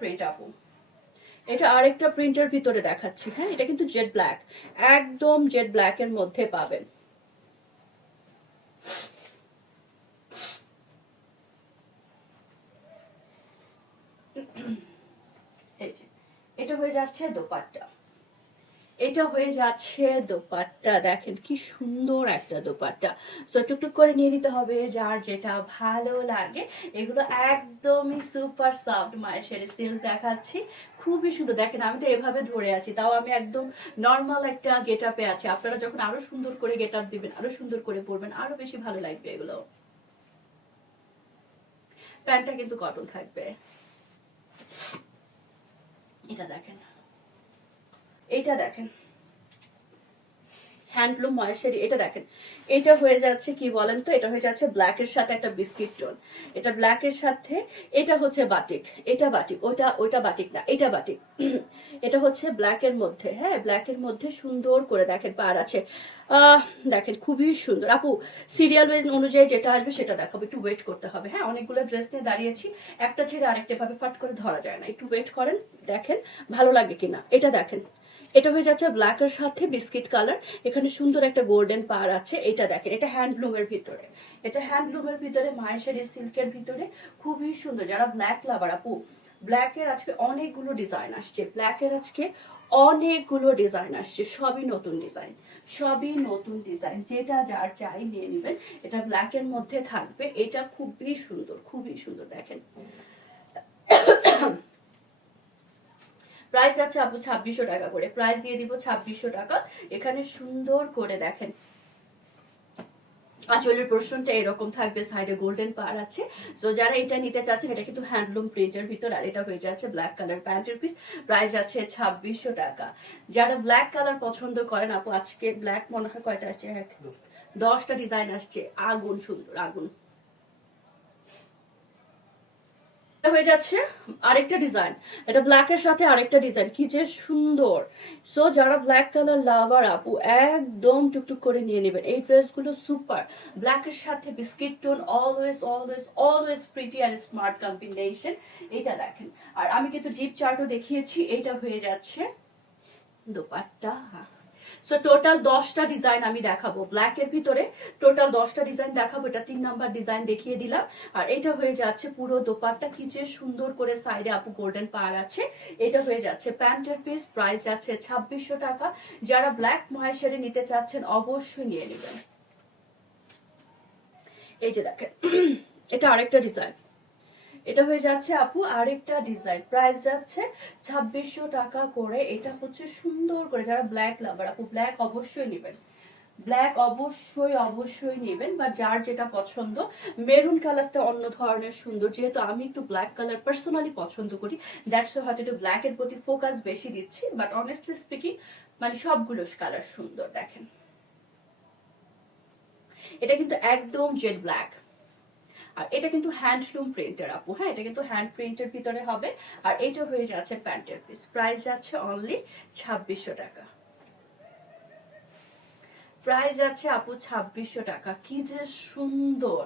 Print আপু এটা আরেকটা প্রিন্টের ভিতরে দেখাচ্ছি হ্যাঁ? এটা কিন্তু জেড ব্ল্যাক একদম জেড ব্ল্যাক এর মধ্যে পাবেন। এটা হয়ে যাচ্ছে দোপাট্টা। এটা হয়ে যাচ্ছে দোপাট্টা। দেখেন কি সুন্দর একটা দোপাট্টা। সো টুকটুক করে নিয়ে নিতে হবে যার যেটা ভালো লাগে। এগুলো একদমই সুপার সফট মায়ের সিল্ক দেখাচ্ছি। খুবই সুন্দর। দেখেন, আমি তো এভাবে ধরে আছি, তাও আমি একদম নর্মাল একটা গেট আপে আছি। আপনারা যখন আরও সুন্দর করে গেট আপ দিবেন, আরও সুন্দর করে পরবেন, আরও বেশি ভালো লাগবে এগুলো। প্যান্টটা কিন্তু কটন থাকবে। এটা দেখেন। এইটা দেখেন। হ্যান্ডলুম ময়েশ্চারি, এটা দেখেন। এটা হয়ে যাচ্ছে কি বলেন তো? এটা হয়ে যাচ্ছে ব্ল্যাক এর সাথে একটা বিস্কিট টোন এটা ব্ল্যাক এর সাথে, এটা হচ্ছে বাটিক এটা বাটিক ওটা ওটা বাটিক না, এটা বাটিক এটা হচ্ছে ব্ল্যাক এর মধ্যে হ্যাঁ ব্ল্যাক এর মধ্যে সুন্দর করে দেখেন পার আছে। দেখেন খুবই সুন্দর। আপু সিরিয়াল ওয়েজ অনুযায়ী যেটা আসবে সেটা দেখাবো, একটু ওয়েট করতে হবে। হ্যাঁ অনেকগুলো ড্রেস নিয়ে দাঁড়িয়েছি, একটা ছেড়ে আরেকটা ভাবে ফাট করে ধরা যায় না। একটু ওয়েট করেন, দেখেন ভালো লাগে কিনা। এটা দেখেন। এটা হয়ে যাচ্ছে ব্ল্যাক এর সাথে বিস্কিট কালার এখানে সুন্দর একটা গোল্ডেন পার আছে, এটা দেখেন, এটা হ্যান্ডলুমের ভিতরে। এটা হ্যান্ডলুমের ভিতরে মায়েশারি সিল্কের ভিতরে খুবই সুন্দর। যারা ব্ল্যাক লাভার আপু ব্ল্যাক এর আজকে অনেকগুলো ডিজাইন আসছে। ব্ল্যাক এর আজকে অনেকগুলো ডিজাইন আসছে, সবই নতুন ডিজাইন সবই নতুন ডিজাইন যেটা যার চাই নিয়ে নেবেন। এটা ব্ল্যাক এর মধ্যে থাকবে, এটা খুবই সুন্দর খুবই সুন্দর, দেখেন। প্রাইস যাচ্ছে আপু ছাব্বিশশো টাকা করে। প্রাইস দিয়ে দিব ছাব্বিশশো টাকা। এখানে সুন্দর করে দেখেন। আঁচলের পোর্শনটা এরকম থাকবে সাইডে গোল্ডেন পার আছে। সো যারা এটা নিতে চাচ্ছেন, এটা কিন্তু হ্যান্ডলুম প্রিন্টের ভিতর, আর এটা হয়ে যাচ্ছে ব্ল্যাক কালার প্যান্টের পিস প্রাইস আছে ছাব্বিশশো টাকা। যারা ব্ল্যাক কালার পছন্দ করেন, আপু, আজকে ব্ল্যাক মনে হয় কয়টা আসছে? এক, দশটা ডিজাইন আসছে। আগুন সুন্দর, আগুন এটা হয়ে যাচ্ছে আরেকটা ডিজাইন এটা ব্ল্যাক এর সাথে আরেকটা ডিজাইন কি যে সুন্দর। সো যারা ব্ল্যাক কালার লাভার আপু, একদম টুকটুক করে নিয়ে নেবেন। এই ড্রেসগুলো সুপার ব্ল্যাক এর সাথে biscuit tone always always always pretty and smart combination এটা দেখেন। আর আমি কিন্তু জিপ চার্টও দেখিয়েছি। এটা হয়ে যাচ্ছে দোপাট্টা। সো টোটাল দশটা ডিজাইন আমি দেখাবো। ব্ল্যাক এর ভিতরে টোটাল দশটা ডিজাইন দেখাবো। এটা তিন নাম্বার ডিজাইন দেখিয়ে দিলাম। আর এটা হয়ে যাচ্ছে পুরো দোপাট্টা কি যে সুন্দর করে সাইডে আপু গোল্ডেন পার আছে। এটা হয়ে যাচ্ছে প্যান্টের পিস প্রাইস যাচ্ছে ছাব্বিশশো টাকা। যারা ব্ল্যাক মহেশ্বরে নিতে চাচ্ছেন অবশ্যই নিয়ে নেবেন। এই যে দেখেন, এটা আরেকটা ডিজাইন এটা হয়ে যাচ্ছে আপু আরেকটা ডিজাইন প্রাইস যাচ্ছে ছাব্বিশশো টাকা করে। এটা হচ্ছে সুন্দর করে, যারা ব্ল্যাক লাভার আপু ব্ল্যাক অবশ্যই নেবেন। ব্ল্যাক অবশ্যই অবশ্যই নেবেন। বা যার যেটা পছন্দ মেরুন কালারটা অন্য ধরনের সুন্দর। যেহেতু আমি একটু ব্ল্যাক কালার পার্সোনালি পছন্দ করি দ্যাটস হয়তো একটু ব্ল্যাক এর প্রতি ফোকাস বেশি দিচ্ছি। বাট অনেস্টলি স্পিকিং মানে সবগুলো কালার সুন্দর, দেখেন। এটা কিন্তু একদম জেড ব্ল্যাক আর এটা কিন্তু হ্যান্ডলুম প্রিন্টের আপু হ্যাঁ? এটা কিন্তু হ্যান্ড প্রিন্টের ভিতরে হবে। আর এটা হয়ে যাচ্ছে প্যান্টের পিস প্রাইস যাচ্ছে অনলি ছাব্বিশশো টাকা। প্রাইস যাচ্ছে, আপু, ছাব্বিশশো টাকা। কি যে সুন্দর!